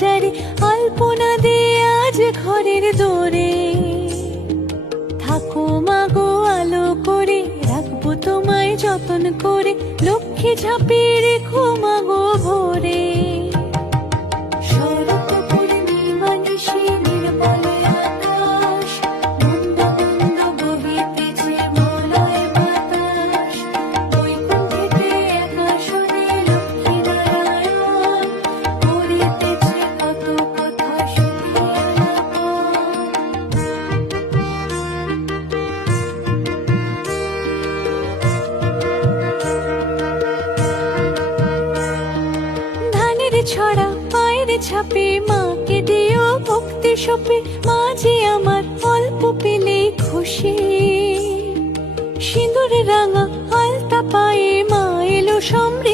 বাজারে আলপনা দিয়ে আজ ঘরের দোরে। থাকো মাগো আলো করে, রাখবো তোমায় যতন করে, লক্ষ্মী ঝাঁপিয়ে রেখো মাগো ভোরে। শরৎ পূর্ণিমা নিশি নির্মল আকাশ, মন্দ মন্দ বহিতেছে মলয় বাতাস। বৈকুণ্ঠেতে একা শুনে লক্ষ্মী নারায়ণ করিতেছে কত কথা শুনি আলাপন। ধানের ছড়া পায়ের ছাপে মাকে দিও ভক্তি সপে, মাঝে আমার অল্প পেলে খুশি। সিঁদুর রাঙা আলতা পায়ে মা এলো সমৃদ্ধি।